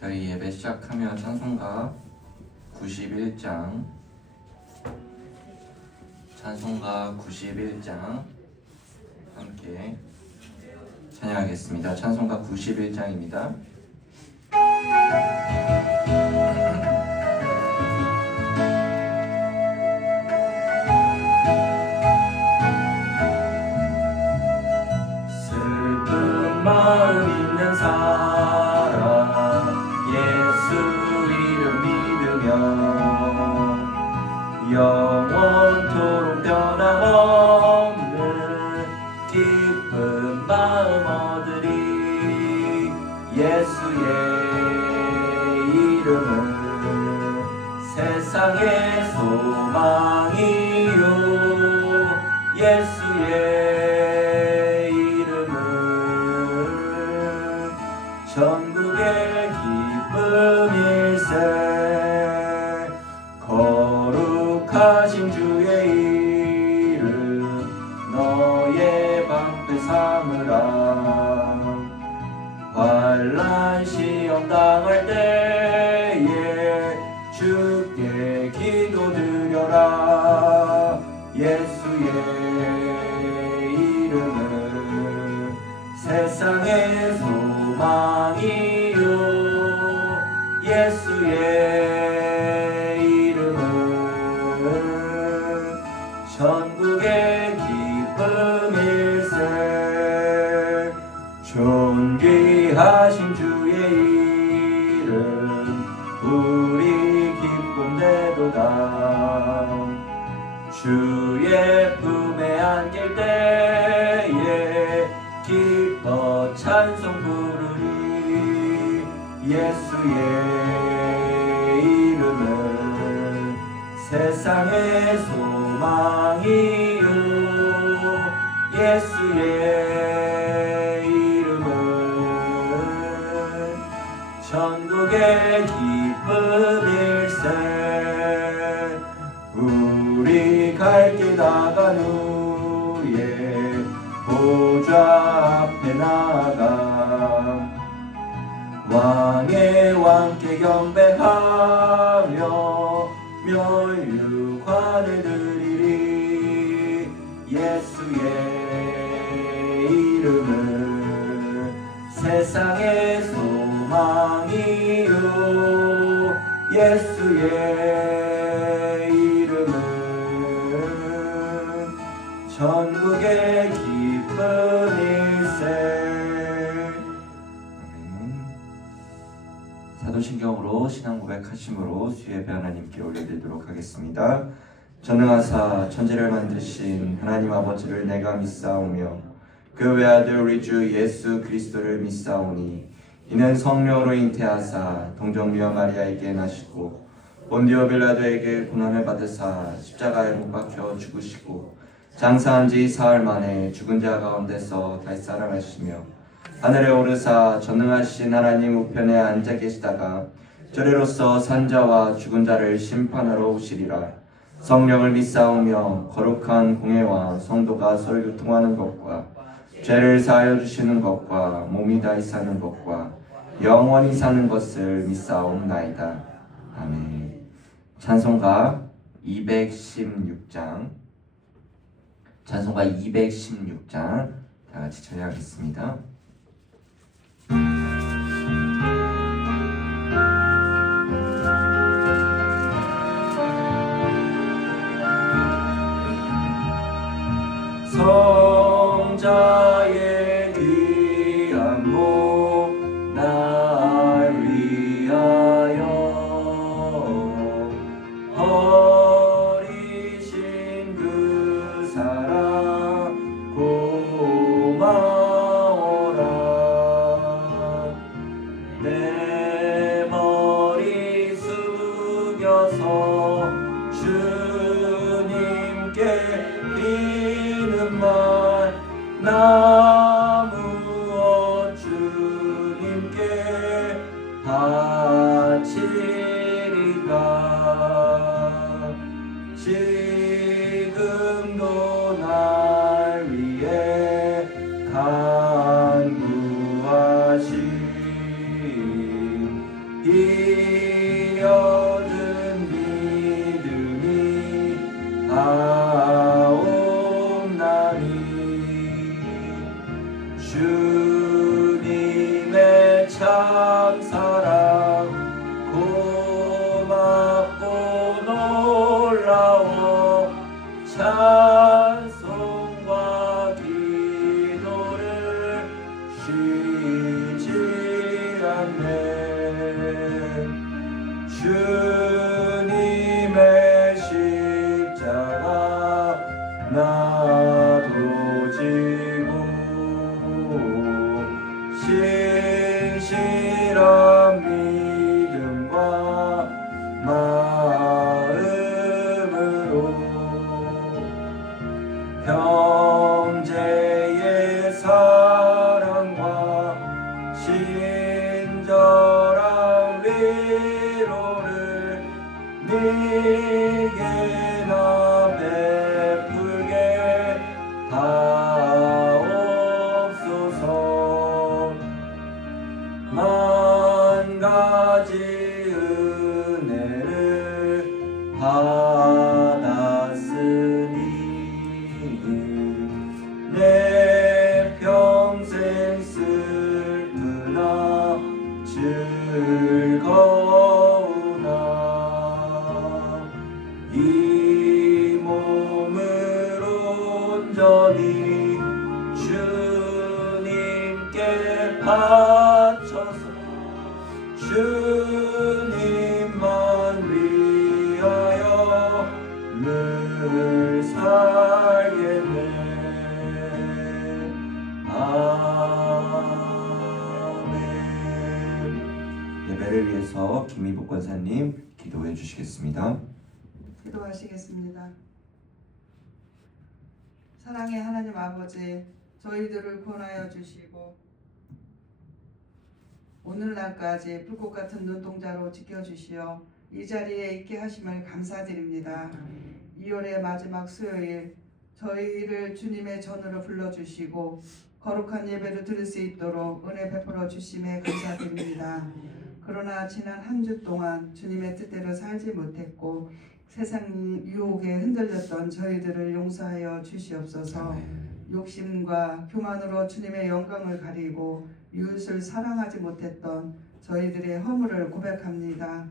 저희 예배 시작하며 찬송가 91장 함께 찬양하겠습니다. 찬송가 91장입니다. 슬픈 마음 있는 사람 예수 이름 믿으며 영원토록 변함없는 기쁜 마음 얻으리. 예수의 이름은 세상의 소망이요 예수의 이름은 천국의 기쁨일세. 거룩하신 주의 이름 너의 방패 삼으라. 환난 시험 당할 때에 주께 기도드려라. 예수의 이름은 세상의 소망이요 예수의 이름은 천국의 기쁨일세. 존귀하신 주의 이름 우리 기쁨 되도다. 주의 품에 안길 때에 기뻐 찬송 부르리. 예수의 이름은 세상의 소망이요 예수의 이름은 천국의 기쁨일세. 우리 갈 길 나간 후에 보좌 앞에 나가 왕의 왕께 경배하며 멸류관을 드리리. 예수의 이름은 세상의 소망이요 예수의 이름은 천국의 기쁨일세. 사도신경으로 신앙 고백하심으로 수예배 하나님께 올려드리도록 하겠습니다. 전능하사 천지를 만드신 하나님 아버지를 내가 믿사오며 그 외아들 우리 주 예수 그리스도를 믿사오니 이는 성령으로 잉태하사 동정녀 마리아에게 나시고 본디오 빌라도에게 고난을 받으사 십자가에 못 박혀 죽으시고 장사한 지 사흘 만에 죽은 자 가운데서 다시 살아나시며 하늘에 오르사 전능하신 하나님 우편에 앉아 계시다가 저리로서 산자와 죽은 자를 심판하러 오시리라. 성령을 믿사오며 거룩한 공회와 성도가 서로 교통하는 것과 죄를 사하여 주시는 것과 몸이 다시 사는 것과 영원히 사는 것을 믿사옵나이다. 아멘. 찬송가 216장 다 같이 찬양하겠습니다. 성자의 귀한 몸 날 위하여 버리신 그 사랑 고마워라. 내 머리 숙여서 주님께 비는 말 나 무엇 주님께 바치리까. 지금도 날 위해 간구하신 이 얻은 믿음이 하옵나니 주님의 참사랑 고맙고 놀라워 찬송과 기도를 쉬지 않네. 주님의 십자가 나도 지고 신실한 믿음과 마음으로 형제의 사랑과 친절한 위로를 네게나 베풀게 하옵소서. 만 가지 은혜를 받았으니 내 평생 슬프나 즐거우나 이 몸을 온전히 주님께 바쳐서 주님만 위하여 늘 살겠네. 아멘. 예배를 위해서 김희복 권사님 기도해 주시겠습니다. 기도하시겠습니다. 사랑의 하나님 아버지, 저희들을 구원하여 주시고 오늘날까지 불꽃 같은 눈동자로 지켜주시어 이 자리에 있게 하심을 감사드립니다. 2월의 마지막 수요일 저희를 주님의 전으로 불러주시고 거룩한 예배를 드릴 수 있도록 은혜 베풀어 주심에 감사드립니다. 그러나 지난 한 주 동안 주님의 뜻대로 살지 못했고 세상 유혹에 흔들렸던 저희들을 용서하여 주시옵소서. 욕심과 교만으로 주님의 영광을 가리고 이웃을 사랑하지 못했던 저희들의 허물을 고백합니다.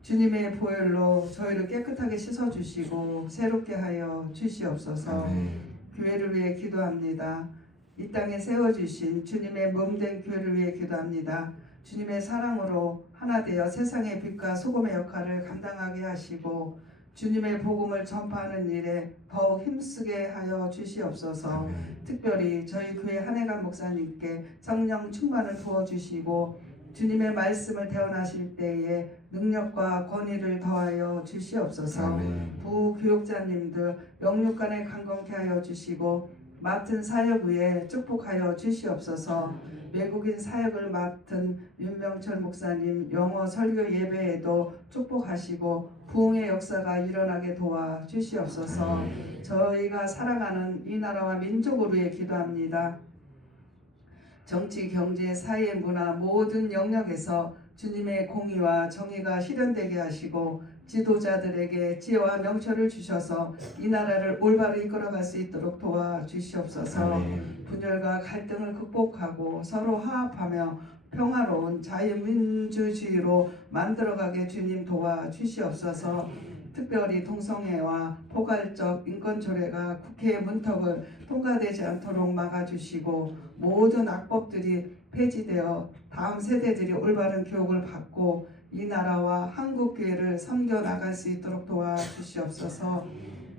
주님의 보혈로 저희를 깨끗하게 씻어주시고 새롭게 하여 주시옵소서. 교회를 위해 기도합니다. 이 땅에 세워주신 주님의 몸된 교회를 위해 기도합니다. 주님의 사랑으로 하나 되어 세상의 빛과 소금의 역할을 감당하게 하시고 주님의 복음을 전파하는 일에 더욱 힘쓰게 하여 주시옵소서. 특별히 저희 교회 한혜관 목사님께 성령 충만을 부어주시고 주님의 말씀을 대언하실 때에 능력과 권위를 더하여 주시옵소서. 부교육자님들 영육간에 강건케 하여 주시고 맡은 사역 위에 축복하여 주시옵소서. 외국인 사역을 맡은 윤명철 목사님 영어 설교 예배에도 축복하시고 부흥의 역사가 일어나게 도와 주시옵소서. 저희가 살아가는 이 나라와 민족을 위해 기도합니다. 정치, 경제, 사회, 문화 모든 영역에서 주님의 공의와 정의가 실현되게 하시고 지도자들에게 지혜와 명철을 주셔서 이 나라를 올바로 이끌어갈 수 있도록 도와주시옵소서. 분열과 갈등을 극복하고 서로 화합하며 평화로운 자유민주주의로 만들어가게 주님 도와주시옵소서. 특별히 동성애와 포괄적 인권조례가 국회의 문턱을 통과되지 않도록 막아주시고 모든 악법들이 폐지되어 다음 세대들이 올바른 교육을 받고 이 나라와 한국교회를 섬겨나갈 수 있도록 도와주시옵소서.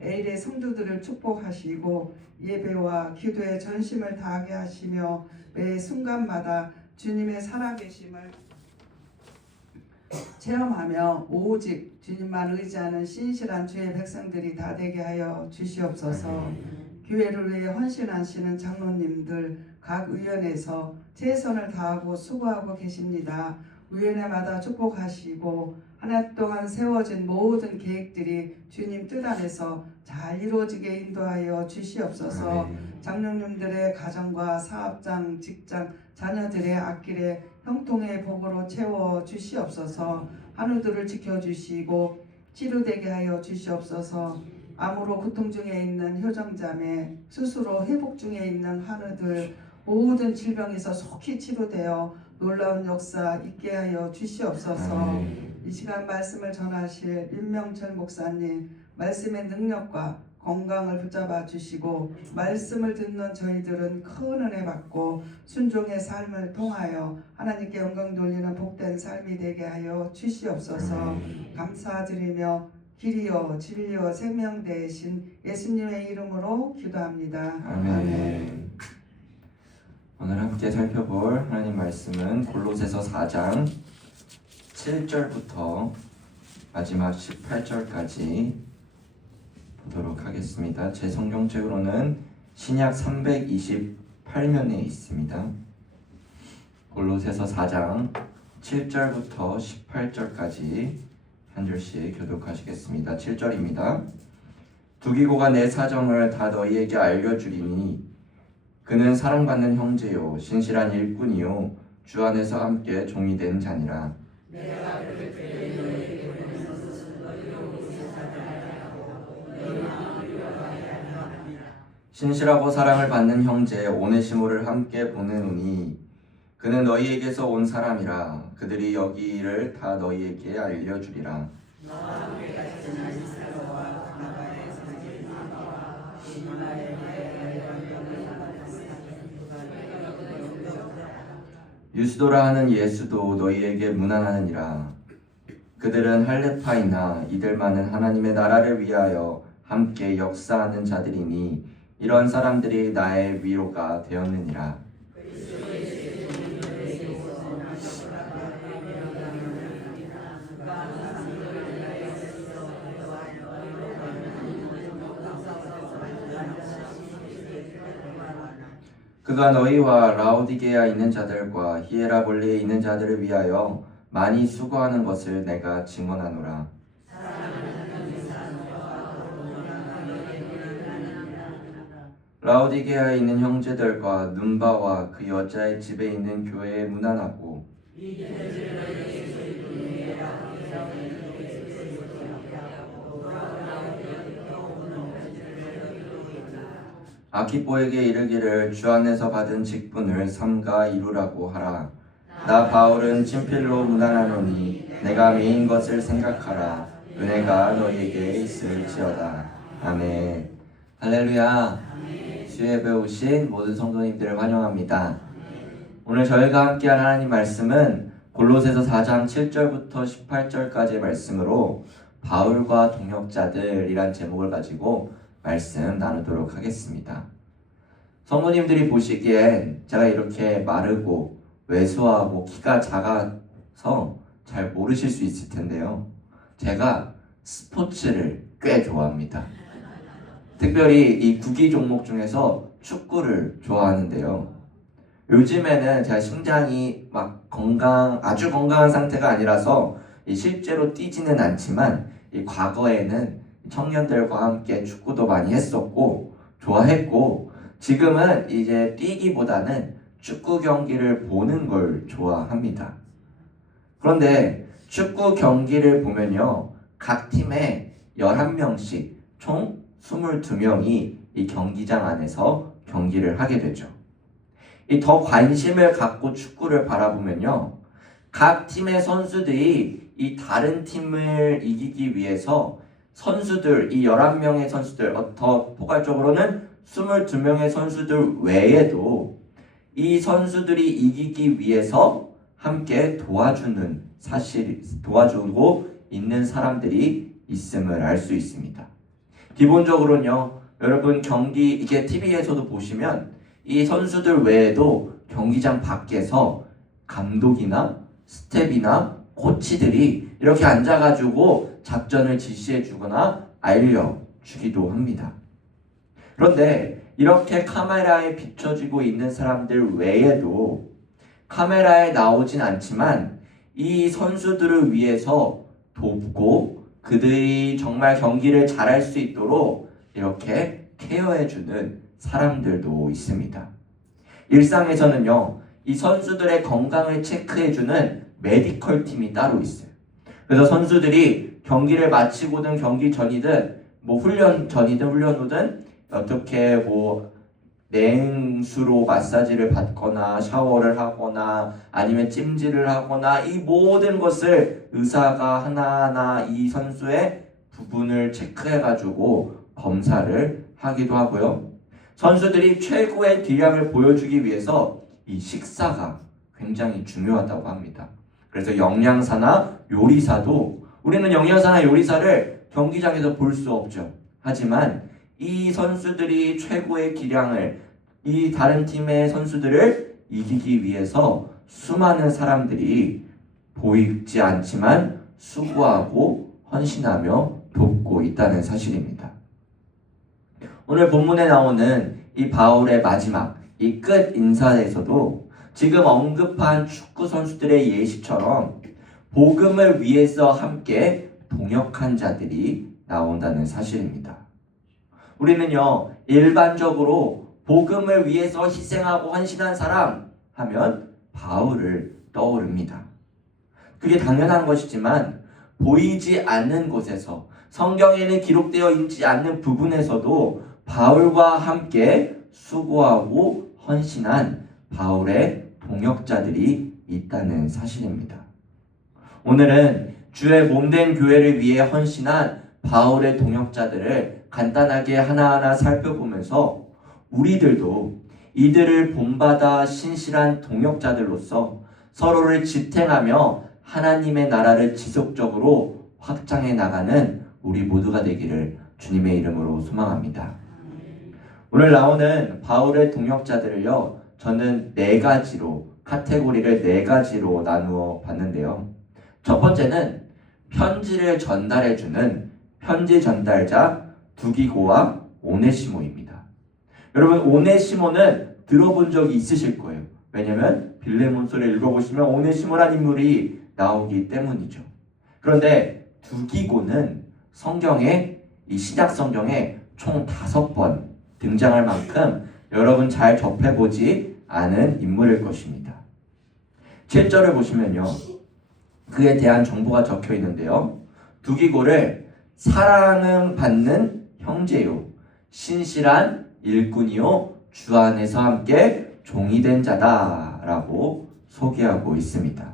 에일의 성도들을 축복하시고 예배와 기도에 전심을 다하게 하시며 매 순간마다 주님의 살아계심을 체험하며 오직 주님만 의지하는 신실한 주의 백성들이 다 되게 하여 주시옵소서. 교회를 위해 헌신하시는 장로님들 각 의원에서 최선을 다하고 수고하고 계십니다. 의원회마다 축복하시고 한 해 동안 세워진 모든 계획들이 주님 뜻 안에서 잘 이루어지게 인도하여 주시옵소서. 장로님들의 가정과 사업장, 직장, 자녀들의 앞길에 형통의 복으로 채워 주시옵소서. 한우들을 지켜주시고 치료되게 하여 주시옵소서. 암으로 고통 중에 있는 효정자매, 스스로 회복 중에 있는 한우들, 모든 질병에서 속히 치료되어 놀라운 역사 있게 하여 주시옵소서. 이 시간 말씀을 전하실 윤명철 목사님, 말씀의 능력과 건강을 붙잡아 주시고 말씀을 듣는 저희들은 큰 은혜 받고 순종의 삶을 통하여 하나님께 영광 돌리는 복된 삶이 되게 하여 주시옵소서. 감사드리며 길이요 진리요 생명 되신 예수님의 이름으로 기도합니다. 아멘. 오늘 함께 살펴볼 하나님 말씀은 골로새서 4장 7절부터 마지막 18절까지 보도록 하겠습니다. 제 성경책으로는 신약 328면에 있습니다. 골로새서 4장 7절부터 18절까지 한 줄씩 교독하시겠습니다. 7절입니다. 두기고가 내 사정을 다 너희에게 알려주리니 그는 사랑받는 형제요 신실한 일꾼이요 주 안에서 함께 종이 된 자니라. 신실하고 사랑을 받는 형제 오네시모를 함께 보내노니 그는 너희에게서 온 사람이라. 그들이 여기를 다 너희에게 알려주리라. 유스도라 하는 예수도 너희에게 문안하느니라. 그들은 할레파이나 이들만은 하나님의 나라를 위하여 함께 역사하는 자들이니 이런 사람들이 나의 위로가 되었느니라. 그가 너희와 라오디게아에 있는 자들과 히에라볼리에 있는 자들을 위하여 많이 수고하는 것을 내가 증언하노라. 라오디게아에 있는 형제들과 눈바와 그 여자의 집에 있는 교회에 문안하고 아키뽀에게 이르기를 주 안에서 받은 직분을 삼가 이루라고 하라. 나 바울은 친필로 문안하노니 내가 메인 것을 생각하라. 은혜가 너희에게 있을지어다. 아멘. 할렐루야. 주예배에 오신 모든 성도님들을 환영합니다. 오늘 저희가 함께할 하나님 말씀은 골로새서 4장 7절부터 18절까지의 말씀으로 바울과 동역자들이란 제목을 가지고 말씀 나누도록 하겠습니다. 성도님들이 보시기엔 제가 이렇게 마르고 왜소하고 키가 작아서 잘 모르실 수 있을 텐데요. 제가 스포츠를 꽤 좋아합니다. 특별히 이 구기 종목 중에서 축구를 좋아하는데요. 요즘에는 제가 심장이 막 아주 건강한 상태가 아니라서 실제로 뛰지는 않지만 이 과거에는 청년들과 함께 축구도 많이 했었고 좋아했고 지금은 이제 뛰기보다는 축구 경기를 보는 걸 좋아합니다. 그런데 축구 경기를 보면요, 각 팀에 11명씩 총 22명이 이 경기장 안에서 경기를 하게 되죠. 이 더 관심을 갖고 축구를 바라보면요, 각 팀의 선수들이 이 다른 팀을 이기기 위해서 선수들, 이 11명의 선수들, 더 포괄적으로는 22명의 선수들 외에도 이 선수들이 이기기 위해서 함께 도와주고 있는 사람들이 있음을 알 수 있습니다. 기본적으로는요, 여러분 이게 TV에서도 보시면 이 선수들 외에도 경기장 밖에서 감독이나 스텝이나 코치들이 이렇게 앉아가지고 작전을 지시해주거나 알려주기도 합니다. 그런데 이렇게 카메라에 비춰지고 있는 사람들 외에도 카메라에 나오진 않지만 이 선수들을 위해서 돕고 그들이 정말 경기를 잘할 수 있도록 이렇게 케어해주는 사람들도 있습니다. 일상에서는요, 이 선수들의 건강을 체크해주는 메디컬 팀이 따로 있어요. 그래서 선수들이 경기를 마치고든 경기 전이든 뭐 훈련 전이든 훈련 후든 어떻게 뭐 냉수로 마사지를 받거나 샤워를 하거나 아니면 찜질을 하거나 이 모든 것을 의사가 하나하나 이 선수의 부분을 체크해가지고 검사를 하기도 하고요. 선수들이 최고의 기량을 보여주기 위해서 이 식사가 굉장히 중요하다고 합니다. 그래서 영양사나 요리사도 우리는 영양사나 요리사를 경기장에서 볼 수 없죠. 하지만 이 선수들이 최고의 기량을 이 다른 팀의 선수들을 이기기 위해서 수많은 사람들이 보이지 않지만 수고하고 헌신하며 돕고 있다는 사실입니다. 오늘 본문에 나오는 이 바울의 마지막 이 끝 인사에서도 지금 언급한 축구 선수들의 예시처럼 복음을 위해서 함께 동역한 자들이 나온다는 사실입니다. 우리는요, 일반적으로 복음을 위해서 희생하고 헌신한 사람 하면 바울을 떠오릅니다. 그게 당연한 것이지만 보이지 않는 곳에서 성경에는 기록되어 있지 않는 부분에서도 바울과 함께 수고하고 헌신한 바울의 동역자들이 있다는 사실입니다. 오늘은 주의 몸된 교회를 위해 헌신한 바울의 동역자들을 간단하게 하나하나 살펴보면서 우리들도 이들을 본받아 신실한 동역자들로서 서로를 지탱하며 하나님의 나라를 지속적으로 확장해 나가는 우리 모두가 되기를 주님의 이름으로 소망합니다. 오늘 나오는 바울의 동역자들을요, 저는 카테고리를 네 가지로 나누어 봤는데요. 첫 번째는 편지를 전달해주는 편지 전달자 두기고와 오네시모입니다. 여러분, 오네시모는 들어본 적이 있으실 거예요. 왜냐면 빌레몬서를 읽어보시면 오네시모란 인물이 나오기 때문이죠. 그런데 두기고는 이 신약 성경에 총 5번 등장할 만큼 여러분 잘 접해보지 않은 인물일 것입니다. 7절을 보시면요, 그에 대한 정보가 적혀 있는데요. 두기고를 사랑은 받는 형제요, 신실한 일꾼이요, 주 안에서 함께 종이 된 자다라고 소개하고 있습니다.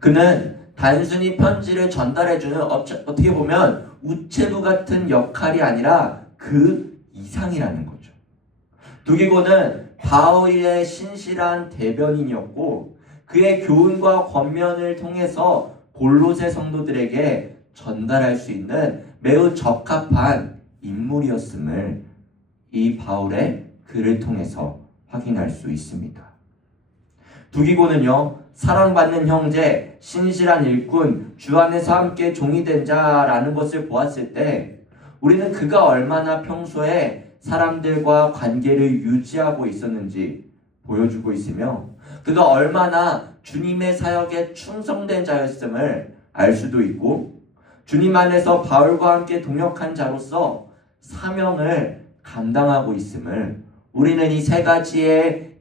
그는 단순히 편지를 전달해주는 어떻게 보면 우체부 같은 역할이 아니라 그 이상이라는 거죠. 두기고는 바울의 신실한 대변인이었고 그의 교훈과 권면을 통해서 골로새 성도들에게 전달할 수 있는 매우 적합한 인물이었음을 이 바울의 글을 통해서 확인할 수 있습니다. 두기고는요, 사랑받는 형제, 신실한 일꾼, 주 안에서 함께 종이 된 자라는 것을 보았을 때 우리는 그가 얼마나 평소에 사람들과 관계를 유지하고 있었는지 보여주고 있으며 그가 얼마나 주님의 사역에 충성된 자였음을 알 수도 있고 주님 안에서 바울과 함께 동역한 자로서 사명을 감당하고 있음을 우리는 이 세 가지의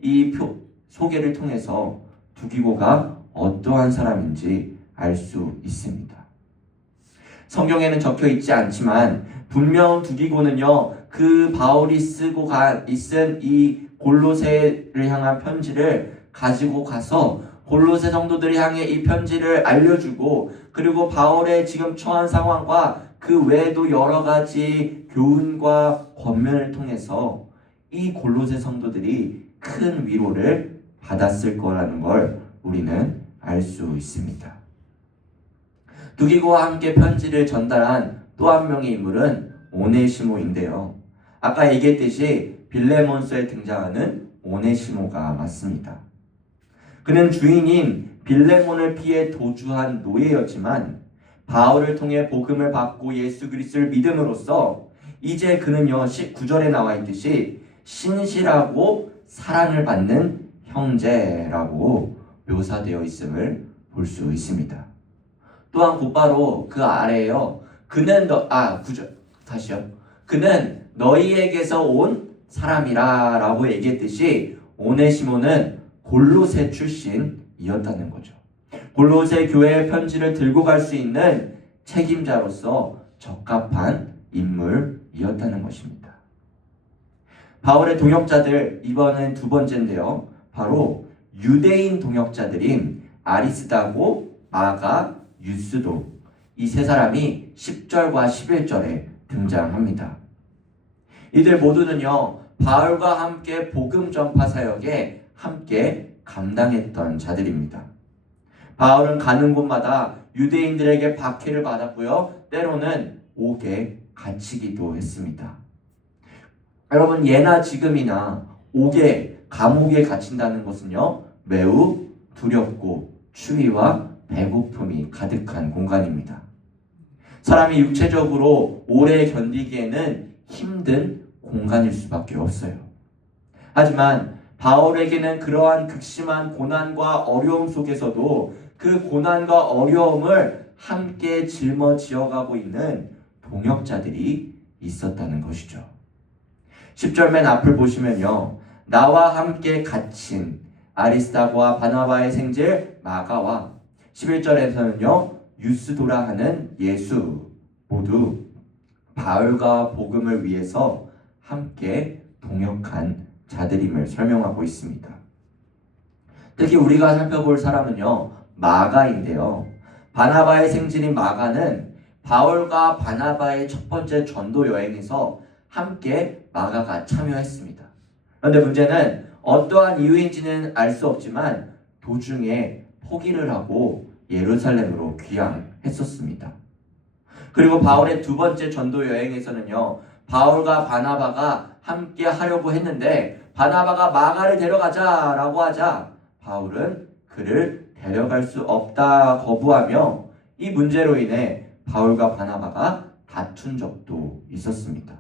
소개를 통해서 두기고가 어떠한 사람인지 알 수 있습니다. 성경에는 적혀 있지 않지만 분명 두기고는요, 그 바울이 쓰고 있은 이 골로새를 향한 편지를 가지고 가서 골로새 성도들을 향해 이 편지를 알려주고 그리고 바울의 지금 처한 상황과 그 외에도 여러 가지 교훈과 권면을 통해서 이 골로새 성도들이 큰 위로를 받았을 거라는 걸 우리는 알 수 있습니다. 두기고와 함께 편지를 전달한 또 한 명의 인물은 오네시모인데요. 아까 얘기했듯이 빌레몬서에 등장하는 오네시모가 맞습니다. 그는 주인인 빌레몬을 피해 도주한 노예였지만 바울을 통해 복음을 받고 예수 그리스도를 믿음으로써 이제 그는요, 19절에 나와 있듯이 신실하고 사랑을 받는 형제라고 묘사되어 있음을 볼 수 있습니다. 또한 곧바로 그 아래에요, 그는 너희에게서 온 사람이라 라고 얘기했듯이 오네시모는 골로새 출신이었다는 거죠. 골로새 교회의 편지를 들고 갈 수 있는 책임자로서 적합한 인물이었다는 것입니다. 바울의 동역자들, 이번엔 두 번째인데요. 바로 유대인 동역자들인 아리스다고, 마가, 유스도, 이 세 사람이 10절과 11절에 등장합니다. 이들 모두는요, 바울과 함께 복음 전파 사역에 함께 감당했던 자들입니다. 바울은 가는 곳마다 유대인들에게 박해를 받았고요, 때로는 옥에 갇히기도 했습니다. 여러분, 예나 지금이나 옥에, 감옥에 갇힌다는 것은요, 매우 두렵고 추위와 배고픔이 가득한 공간입니다. 사람이 육체적으로 오래 견디기에는 힘든 공간일 수밖에 없어요. 하지만 바울에게는 그러한 극심한 고난과 어려움 속에서도 그 고난과 어려움을 함께 짊어지어가고 있는 동역자들이 있었다는 것이죠. 10절 맨 앞을 보시면요, 나와 함께 갇힌 아리스다고와 바나바의 생질 마가와 11절에서는요, 유스도라 하는 예수 모두 바울과 복음을 위해서 함께 동역한 자들임을 설명하고 있습니다. 특히 우리가 살펴볼 사람은요, 마가인데요. 바나바의 생질인 마가는 바울과 바나바의 첫 번째 전도 여행에서 함께 마가가 참여했습니다. 그런데 문제는 어떠한 이유인지는 알 수 없지만 도중에 포기를 하고 예루살렘으로 귀향했었습니다. 그리고 바울의 두 번째 전도 여행에서는요, 바울과 바나바가 함께 하려고 했는데 바나바가 마가를 데려가자라고 하자 바울은 그를 데려갈 수 없다 거부하며 이 문제로 인해 바울과 바나바가 다툰 적도 있었습니다.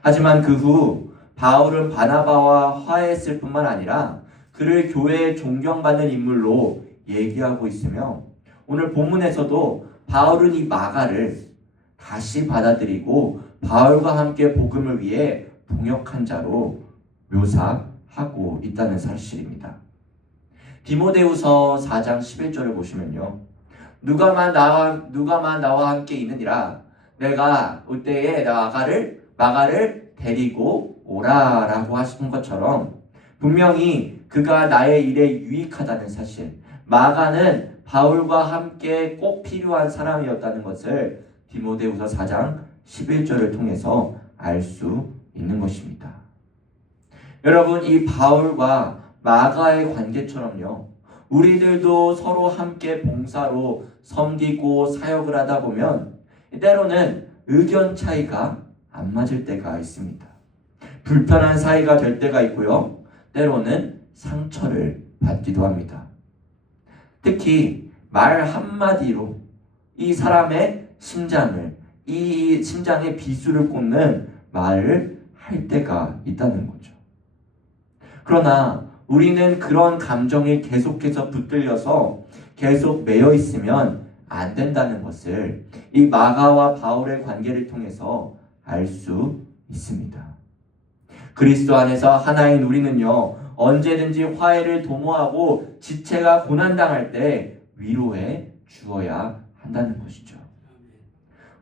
하지만 그 후 바울은 바나바와 화해했을 뿐만 아니라 그를 교회에 존경받는 인물로 얘기하고 있으며 오늘 본문에서도 바울은 이 마가를 다시 받아들이고 바울과 함께 복음을 위해 동역한 자로 묘사하고 있다는 사실입니다. 디모데후서 4장 11절을 보시면요, 누가만 나와 함께 있느니라 내가 올 때에 마가를 데리고 오라라고 하신 것처럼 분명히 그가 나의 일에 유익하다는 사실, 마가는 바울과 함께 꼭 필요한 사람이었다는 것을 디모데후서 4장 11절을 통해서 알 수 있는 것입니다. 여러분, 이 바울과 마가의 관계처럼요, 우리들도 서로 함께 봉사로 섬기고 사역을 하다 보면 때로는 의견 차이가 안 맞을 때가 있습니다. 불편한 사이가 될 때가 있고요, 때로는 상처를 받기도 합니다. 특히 말 한마디로 이 사람의 이 심장의 비수를 꽂는 말을 할 때가 있다는 거죠. 그러나 우리는 그런 감정에 계속해서 붙들려서 계속 매여 있으면 안 된다는 것을 이 마가와 바울의 관계를 통해서 알 수 있습니다. 그리스도 안에서 하나인 우리는요, 언제든지 화해를 도모하고 지체가 고난당할 때 위로해 주어야 한다는 것이죠.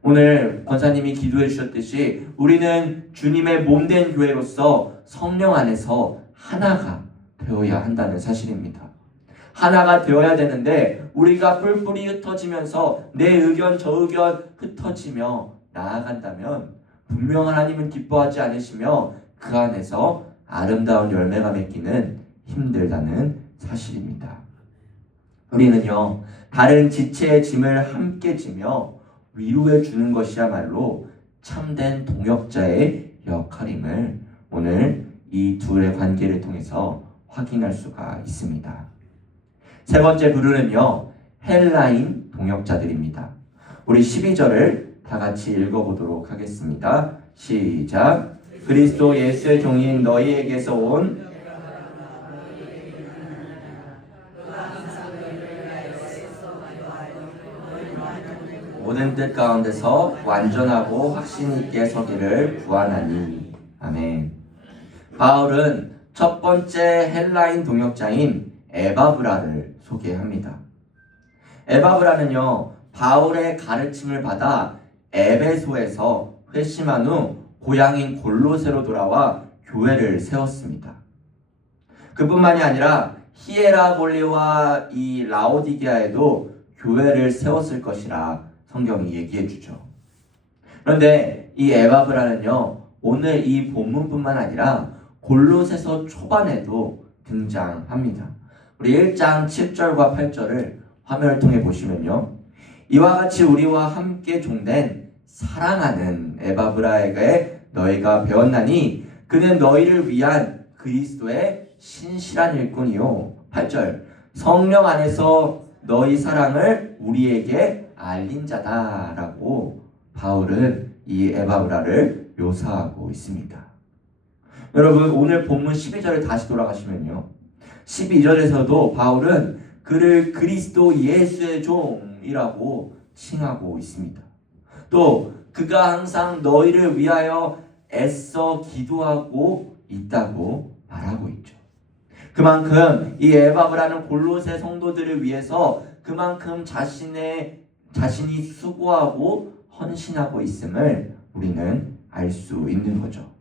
오늘 권사님이 기도해 주셨듯이 우리는 주님의 몸된 교회로서 성령 안에서 하나가 되어야 한다는 사실입니다. 하나가 되어야 되는데 우리가 뿔뿔이 흩어지면서 내 의견 저 의견 흩어지며 나아간다면 분명 하나님은 기뻐하지 않으시며 그 안에서 아름다운 열매가 맺기는 힘들다는 사실입니다. 우리는요, 다른 지체의 짐을 함께 지며 위로해 주는 것이야말로 참된 동역자의 역할임을 오늘 이 둘의 관계를 통해서 확인할 수가 있습니다. 세 번째 부류는요, 헬라인 동역자들입니다. 우리 12절을 다 같이 읽어보도록 하겠습니다. 시작. 그리스도 예수의 종인 너희에게서 온 모든 뜻 가운데서 완전하고 확신 있게 서기를 구하나니. 아멘. 바울은 첫 번째 헬라인 동역자인 에바브라를 소개합니다. 에바브라는요, 바울의 가르침을 받아 에베소에서 회심한 후 고향인 골로새로 돌아와 교회를 세웠습니다. 그뿐만이 아니라 히에라볼리와 이 라오디게아에도 교회를 세웠을 것이라 성경이 얘기해 주죠. 그런데 이 에바브라는요, 오늘 이 본문뿐만 아니라 골로새서 초반에도 등장합니다. 우리 1장 7절과 8절을 화면을 통해 보시면요, 이와 같이 우리와 함께 종된 사랑하는 에바브라에게 너희가 배웠나니 그는 너희를 위한 그리스도의 신실한 일꾼이요. 8절, 성령 안에서 너희 사랑을 우리에게 알린 자다라고 바울은 이 에바브라를 묘사하고 있습니다. 여러분, 오늘 본문 12절에 다시 돌아가시면요, 12절에서도 바울은 그를 그리스도 예수의 종이라고 칭하고 있습니다. 또 그가 항상 너희를 위하여 애써 기도하고 있다고 말하고 있죠. 그만큼 이 에바브라는 골로새 성도들을 위해서 그만큼 자신이 수고하고 헌신하고 있음을 우리는 알 수 있는 거죠.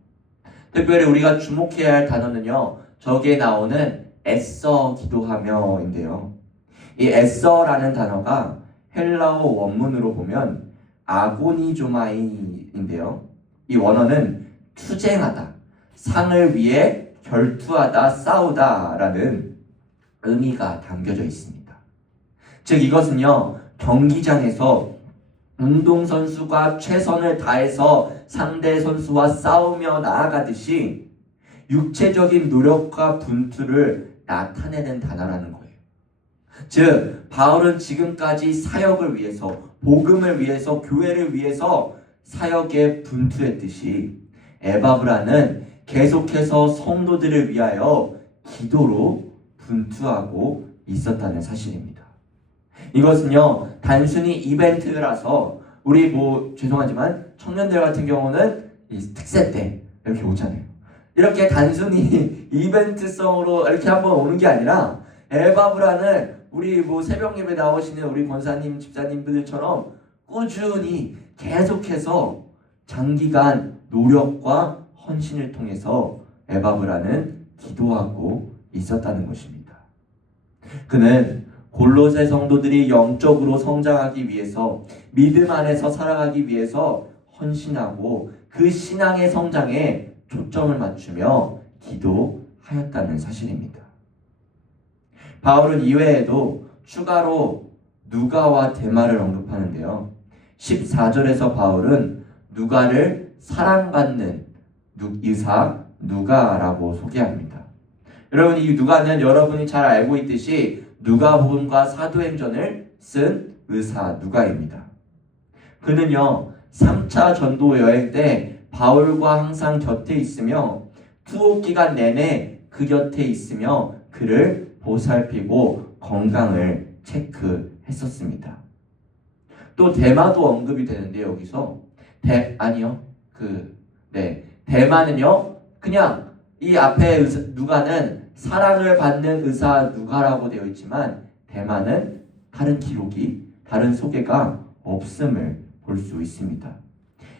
특별히 우리가 주목해야 할 단어는요, 저기에 나오는 애써 기도하며인데요. 이 애써라는 단어가 헬라어 원문으로 보면 아고니조마이인데요. 이 원어는 투쟁하다, 상을 위해 결투하다, 싸우다 라는 의미가 담겨져 있습니다. 즉 이것은요, 경기장에서 운동선수가 최선을 다해서 상대 선수와 싸우며 나아가듯이 육체적인 노력과 분투를 나타내는 단어라는 거예요. 즉 바울은 지금까지 사역을 위해서, 복음을 위해서, 교회를 위해서 사역에 분투했듯이 에바브라는 계속해서 성도들을 위하여 기도로 분투하고 있었다는 사실입니다. 이것은요, 단순히 이벤트라서 우리 죄송하지만 청년들 같은 경우는 이 특세 때 이렇게 오잖아요. 이렇게 단순히 이벤트성으로 이렇게 한번 오는 게 아니라 에바브라는 우리 새벽 예배 나오시는 우리 권사님, 집사님들처럼 꾸준히 계속해서 장기간 노력과 헌신을 통해서 에바브라는 기도하고 있었다는 것입니다. 그는 골로새 성도들이 영적으로 성장하기 위해서, 믿음 안에서 살아가기 위해서 헌신하고 그 신앙의 성장에 초점을 맞추며 기도하였다는 사실입니다. 바울은 이외에도 추가로 누가와 데마를 언급하는데요. 14절에서 바울은 누가를 사랑받는 의사 누가라고 소개합니다. 여러분, 이 누가는 여러분이 잘 알고 있듯이 누가복음과 사도행전을 쓴 의사 누가입니다. 그는요, 3차 전도 여행 때 바울과 항상 곁에 있으며 투옥 기간 내내 그 곁에 있으며 그를 보살피고 건강을 체크했었습니다. 또 데마도 언급이 되는데 여기서 데마는요, 그냥 이 앞에 누가는 사랑을 받는 의사 누가라고 되어 있지만 데마는 다른 기록이, 다른 소개가 없음을 볼 수 있습니다.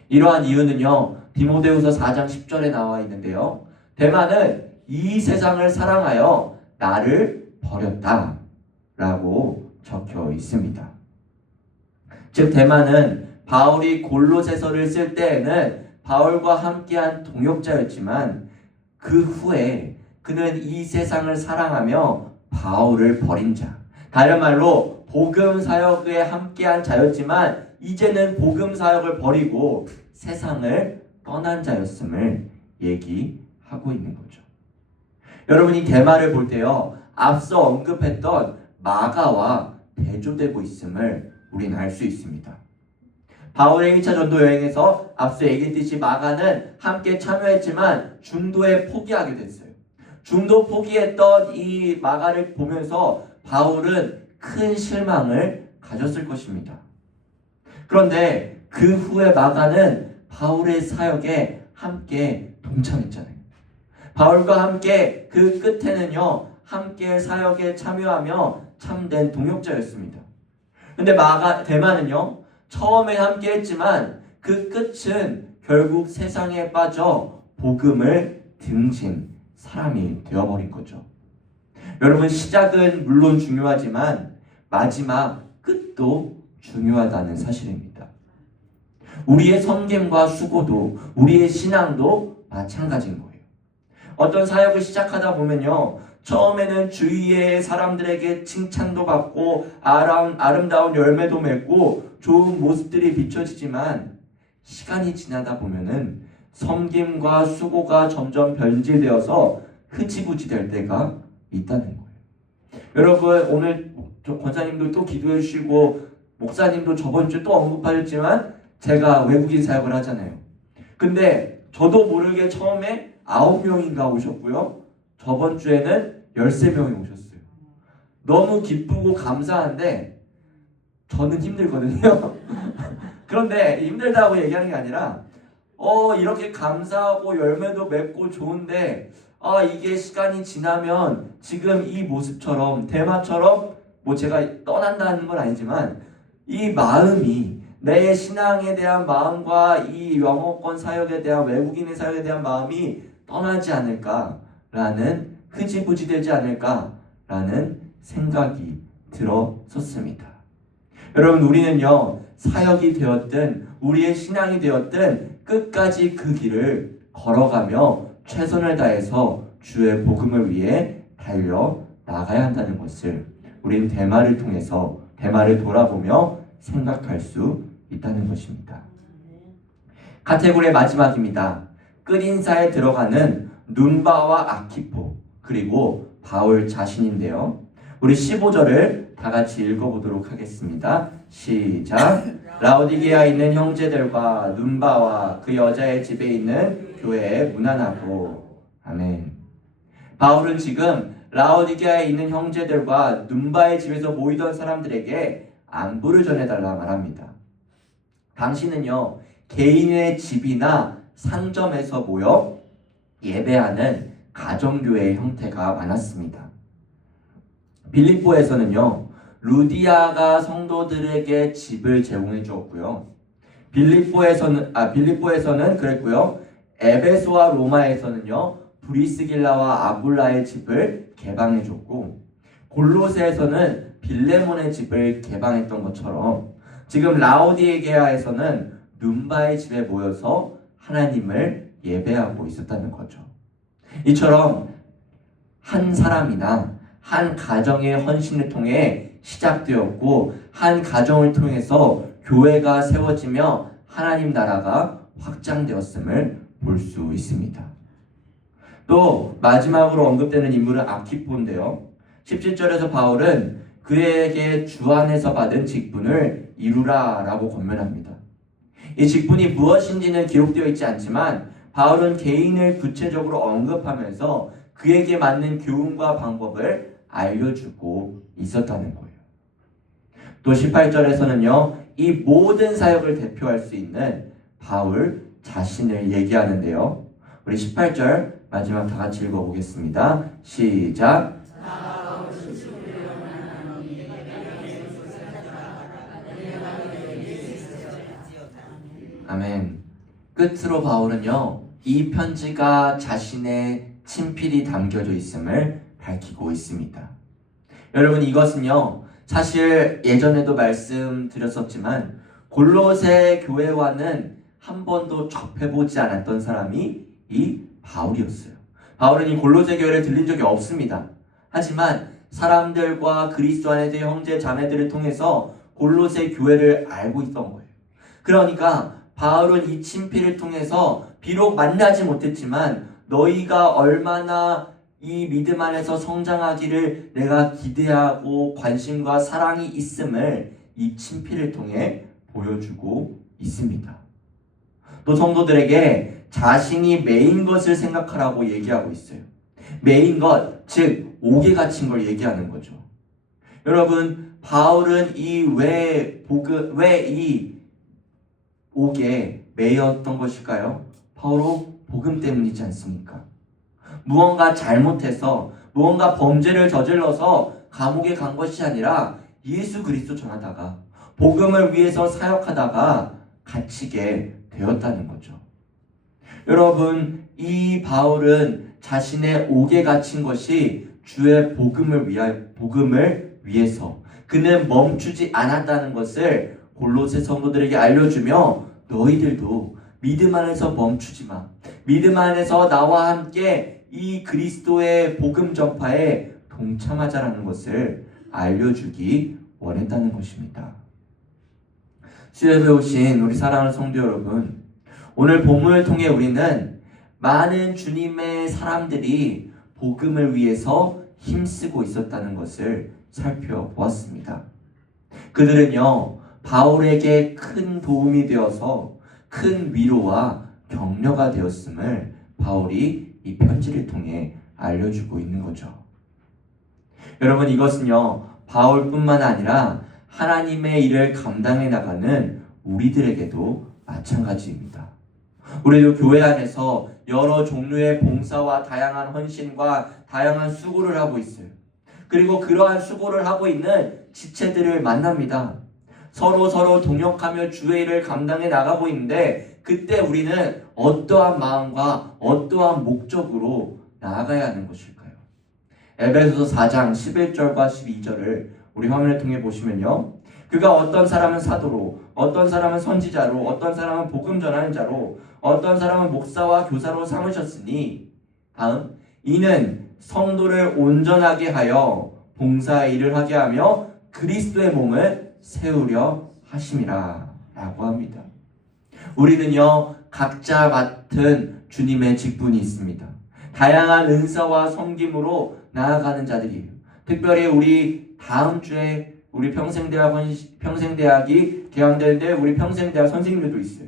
이러한 이유는요, 디모데후서 4장 10절에 나와 있는데요, 데마는 이 세상을 사랑하여 나를 버렸다 라고 적혀 있습니다. 즉 데마는 바울이 골로새서를 쓸 때에는 바울과 함께한 동역자였지만 그 후에 그는 이 세상을 사랑하며 바울을 버린 자, 다른 말로 복음 사역에 함께한 자였지만 이제는 복음 사역을 버리고 세상을 떠난 자였음을 얘기하고 있는 거죠. 여러분이 데마를 볼 때요, 앞서 언급했던 마가와 대조되고 있음을 우리는 알 수 있습니다. 바울의 1차 전도 여행에서 앞서 얘기했듯이 마가는 함께 참여했지만 중도에 포기하게 됐어요. 중도 포기했던 이 마가를 보면서 바울은 큰 실망을 가졌을 것입니다. 그런데 그 후에 마가는 바울의 사역에 함께 동참했잖아요. 바울과 함께 그 끝에는요, 함께 사역에 참여하며 참된 동역자였습니다. 근데 대마는요, 처음에 함께 했지만 그 끝은 결국 세상에 빠져 복음을 등진 사람이 되어버린 거죠. 여러분, 시작은 물론 중요하지만 마지막 끝도 중요하다는 사실입니다. 우리의 섬김과 수고도, 우리의 신앙도 마찬가지인 거예요. 어떤 사역을 시작하다 보면요, 처음에는 주위의 사람들에게 칭찬도 받고 아름다운 열매도 맺고 좋은 모습들이 비춰지지만 시간이 지나다 보면은 섬김과 수고가 점점 변질되어서 흐지부지 될 때가 있다는 거예요. 여러분, 오늘 권사님도 또 기도해 주시고 목사님도 저번 주 또 언급하셨지만 제가 외국인 사역을 하잖아요. 근데 저도 모르게 처음에 9명인가 오셨고요. 저번 주에는 13명이 오셨어요. 너무 기쁘고 감사한데 저는 힘들거든요. 그런데 힘들다고 얘기하는 게 아니라 이렇게 감사하고 열매도 맺고 좋은데 이게 시간이 지나면 지금 이 모습처럼 대마처럼 뭐 제가 떠난다는 건 아니지만 이 마음이 내 신앙에 대한 마음과 이 영어권 사역에 대한 외국인의 사역에 대한 마음이 떠나지 않을까라는 흐지부지 되지 않을까라는 생각이 들었었습니다. 여러분, 우리는요, 사역이 되었든 우리의 신앙이 되었든 끝까지 그 길을 걸어가며 최선을 다해서 주의 복음을 위해 달려 나가야 한다는 것을 우리는 대마를 통해서 대마를 돌아보며 생각할 수 있다는 것입니다. 카테고리의 마지막입니다. 끝인사에 들어가는 눈바와 아키포 그리고 바울 자신인데요. 우리 15절을 다 같이 읽어보도록 하겠습니다. 시작. 라오디게아에 있는 형제들과 눈바와 그 여자의 집에 있는 교회에 문안하고. 아멘. 바울은 지금 라오디게아에 있는 형제들과 눈바의 집에서 모이던 사람들에게 안부를 전해달라 말합니다. 당시는요, 개인의 집이나 상점에서 모여 예배하는 가정교회의 형태가 많았습니다. 빌립보에서는요, 루디아가 성도들에게 집을 제공해 주었고요. 빌립보에서는 그랬고요. 에베소와 로마에서는요, 브리스길라와 아굴라의 집을 개방해 줬고, 골로새에서는 빌레몬의 집을 개방했던 것처럼 지금 라오디게아에서는 눈바의 집에 모여서 하나님을 예배하고 있었다는 거죠. 이처럼 한 사람이나 한 가정의 헌신을 통해 시작되었고 한 가정을 통해서 교회가 세워지며 하나님 나라가 확장되었음을 볼 수 있습니다. 또 마지막으로 언급되는 인물은 아키포인데요. 17절에서 바울은 그에게 주 안에서 받은 직분을 이루라 라고 권면합니다. 이 직분이 무엇인지는 기록되어 있지 않지만 바울은 개인을 구체적으로 언급하면서 그에게 맞는 교훈과 방법을 알려주고 있었다는 거예요. 또 18절에서는요, 이 모든 사역을 대표할 수 있는 바울 자신을 얘기하는데요. 우리 18절 마지막 다 같이 읽어보겠습니다. 시작. 아멘. 끝으로 바울은요, 이 편지가 자신의 친필이 담겨져 있음을 밝히고 있습니다. 여러분, 이것은요, 사실 예전에도 말씀드렸었지만 골로새 교회와는 한 번도 접해보지 않았던 사람이 이 바울이었어요. 바울은 이 골로새 교회를 들린 적이 없습니다. 하지만 사람들과 그리스도 안에서의 형제 자매들을 통해서 골로새 교회를 알고 있던 거예요. 그러니까 바울은 이 친필을 통해서 비록 만나지 못했지만 너희가 얼마나 이 믿음 안에서 성장하기를 내가 기대하고 관심과 사랑이 있음을 이 친필을 통해 보여주고 있습니다. 또 성도들에게 자신이 메인 것을 생각하라고 얘기하고 있어요. 메인 것, 즉 옥에 갇힌 걸 얘기하는 거죠. 여러분, 바울은 왜 이 옥에 매였던 것일까요? 바로 복음 때문이지 않습니까? 무언가 잘못해서 무언가 범죄를 저질러서 감옥에 간 것이 아니라 예수 그리스도 전하다가 복음을 위해서 사역하다가 갇히게 되었다는 거죠. 여러분, 이 바울은 자신의 옥에 갇힌 것이 주의 복음을 위해서 그는 멈추지 않았다는 것을 골로새 성도들에게 알려주며 너희들도 믿음 안에서 멈추지 마. 믿음 안에서 나와 함께 이 그리스도의 복음 전파에 동참하자라는 것을 알려주기 원했다는 것입니다. 수협에 오신 우리 사랑하는 성도 여러분, 오늘 본문을 통해 우리는 많은 주님의 사람들이 복음을 위해서 힘쓰고 있었다는 것을 살펴보았습니다. 그들은요, 바울에게 큰 도움이 되어서 큰 위로와 격려가 되었음을 바울이 이 편지를 통해 알려주고 있는 거죠. 여러분, 이것은요, 바울뿐만 아니라 하나님의 일을 감당해 나가는 우리들에게도 마찬가지입니다. 우리도 교회 안에서 여러 종류의 봉사와 다양한 헌신과 다양한 수고를 하고 있어요. 그리고 그러한 수고를 하고 있는 지체들을 만납니다. 서로 동역하며 주의 일을 감당해 나가고 있는데 그때 우리는 어떠한 마음과 어떠한 목적으로 나아가야 하는 것일까요? 에베소서 4장 11절과 12절을 우리 화면을 통해 보시면요, 그가 어떤 사람은 사도로, 어떤 사람은 선지자로, 어떤 사람은 복음 전하는 자로, 어떤 사람은 목사와 교사로 삼으셨으니 다음, 이는 성도를 온전하게 하여 봉사의 일을 하게 하며 그리스도의 몸을 세우려 하심이라 라고 합니다. 우리는요, 각자 맡은 주님의 직분이 있습니다. 다양한 은사와 섬김으로 나아가는 자들이에요. 특별히 우리 다음 주에 우리 평생대학이 개강되는데 우리 평생대학 선생님들도 있어요.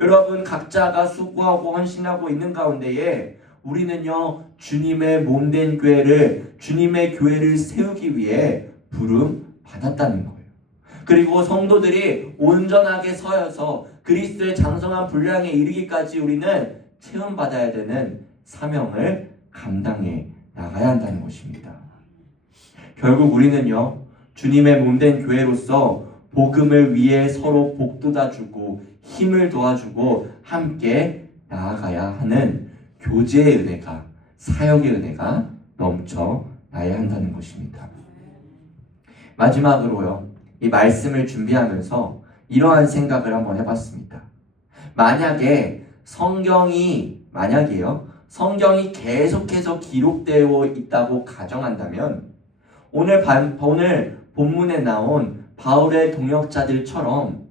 여러분, 각자가 수고하고 헌신하고 있는 가운데에 우리는요, 주님의 몸된 교회를, 주님의 교회를 세우기 위해 부름 받았다는 거예요. 그리고 성도들이 온전하게 서여서 그리스도의 장성한 분량에 이르기까지 우리는 체험받아야 되는 사명을 감당해 나가야 한다는 것입니다. 결국 우리는요, 주님의 몸된 교회로서 복음을 위해 서로 복돋아주고 힘을 도와주고 함께 나아가야 하는 교제의 은혜가, 사역의 은혜가 넘쳐나야 한다는 것입니다. 마지막으로요, 이 말씀을 준비하면서 이러한 생각을 한번 해봤습니다. 만약에 성경이 계속해서 기록되어 있다고 가정한다면 오늘 본문에 나온 바울의 동역자들처럼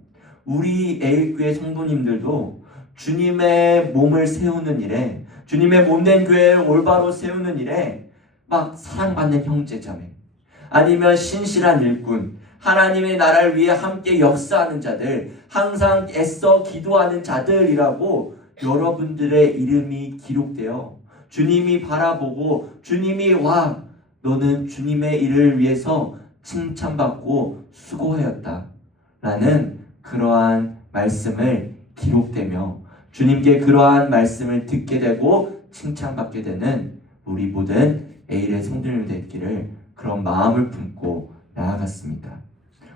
우리 에일교회 성도님들도 주님의 몸을 세우는 일에, 주님의 몸된 교회를 올바로 세우는 일에 막 사랑받는 형제자매, 아니면 신실한 일꾼, 하나님의 나라를 위해 함께 역사하는 자들, 항상 애써 기도하는 자들이라고 여러분들의 이름이 기록되어 주님이 바라보고 주님이 와, 너는 주님의 일을 위해서 칭찬받고 수고하였다 라는 그러한 말씀을 기록되며 주님께 그러한 말씀을 듣게 되고 칭찬받게 되는 우리 모든 에일의 성도님 되기를 그런 마음을 품고 나아갔습니다.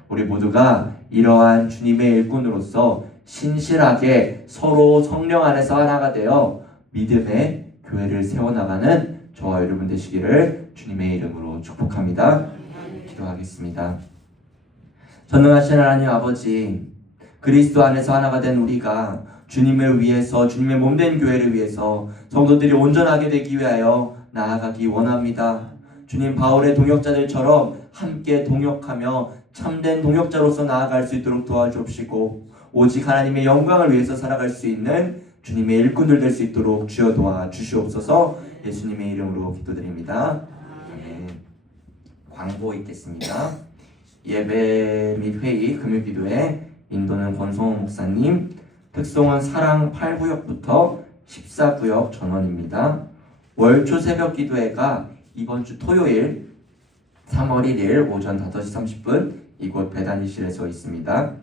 우리 모두가 이러한 주님의 일꾼으로서 신실하게 서로 성령 안에서 하나가 되어 믿음의 교회를 세워나가는 저와 여러분 되시기를 주님의 이름으로 축복합니다. 기도하겠습니다. 전능하신 하나님 아버지, 그리스도 안에서 하나가 된 우리가 주님을 위해서, 주님의 몸된 교회를 위해서 성도들이 온전하게 되기 위하여 나아가기 원합니다. 주님, 바울의 동역자들처럼 함께 동역하며 참된 동역자로서 나아갈 수 있도록 도와주옵시고 오직 하나님의 영광을 위해서 살아갈 수 있는 주님의 일꾼들 될 수 있도록 주여 도와주시옵소서. 예수님의 이름으로 기도드립니다. 아멘. 광고 있겠습니다. 예배 및 회의 금요기도회 인도는 권성호 목사님, 특송은 사랑 8구역부터 14구역 전원입니다. 월초 새벽 기도회가 이번 주 토요일 3월 1일 오전 5시 30분 이곳 배단위실에서 있습니다.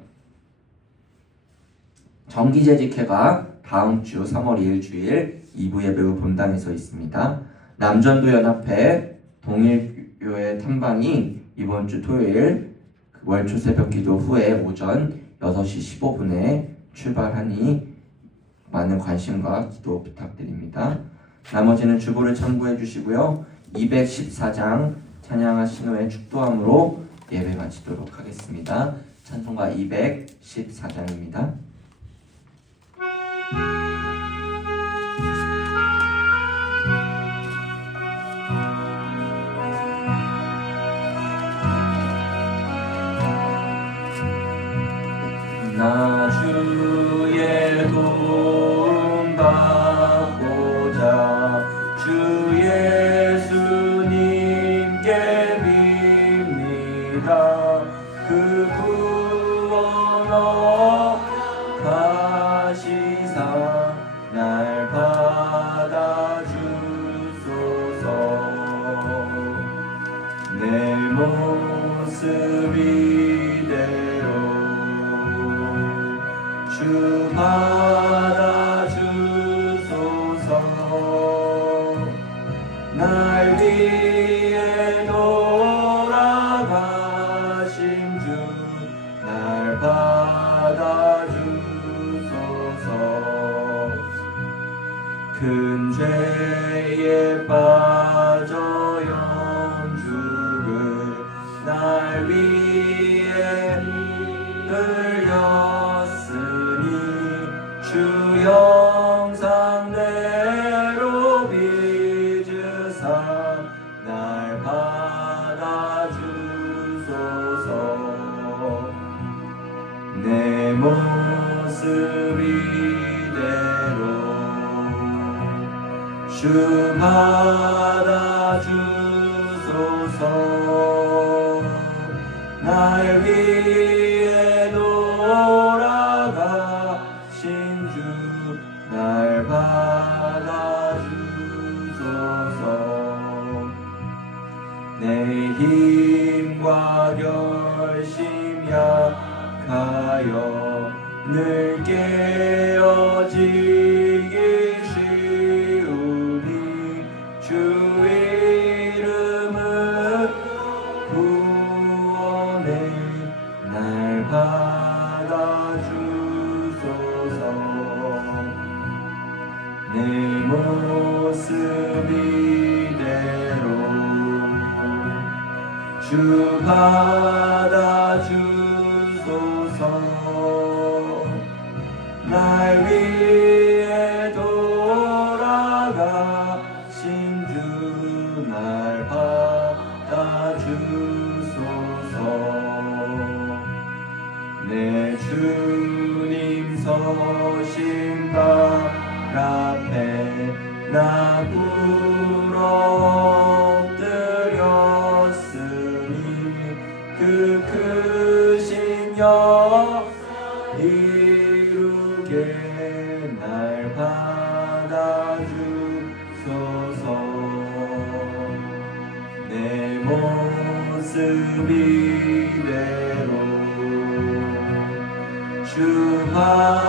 정기재직회가 다음 주 3월 2일 주일 2부 예배후 본당에서 있습니다. 남전도 연합회 동일교회 탐방이 이번 주 토요일 월초 새벽 기도 후에 오전 6시 15분에 출발하니 많은 관심과 기도 부탁드립니다. 나머지는 주보를 참고해 주시고요. 214장 찬양하신 후에 축도함으로 예배 마치도록 하겠습니다. 찬송가 214장입니다. 나 주의 도움 받고자 주 예수님께 빕니다. 그 구원 가시사 날 받아주소서. 내 모습 이대로 주 받아주소서. 날 위해 돌아가신 주 날 받아주소서. 큰 죄에 빠져 영죽을 날 위해 흘렸으니 주 형상대로 빚으사 날 받아주소서. 내 모습 이대로 주 받아주소서. 날 위해 돌아가신 주 날 받아주소서. 내 힘과 결심 약하여 늘 깨어지기 쉬우니 주 이름을 구원해 날 받아주소서. 내 모습 이대로 주 받아주소서. 날 위해 돌아가신 주 날 받아주소서. 내 주님 서신 발 앞에 나 꿇어 엎드렸으니 그 크신 영 이루게 날 받아주소서. 내 모습 이대로 주 받아주소서.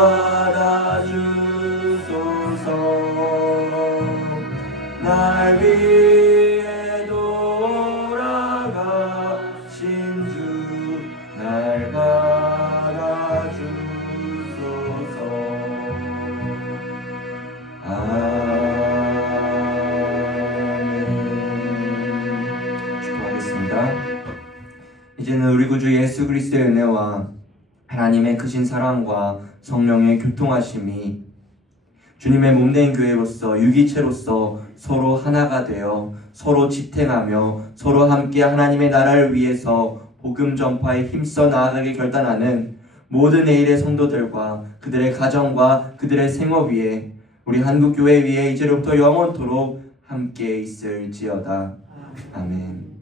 날 위해 돌아가신 주 날 받아주소서. 아멘. 축복하겠습니다. 이제는 우리 구주 예수 그리스도의 은혜와 하나님의 크신 사랑과 성령의 교통하심이 주님의 몸된 교회로서 유기체로서 서로 하나가 되어 서로 지탱하며 서로 함께 하나님의 나라를 위해서 복음 전파에 힘써 나아가게 결단하는 모든 내일의 성도들과 그들의 가정과 그들의 생업 위에 우리 한국교회 위에 이제로부터 영원토록 함께 있을지어다. 아멘.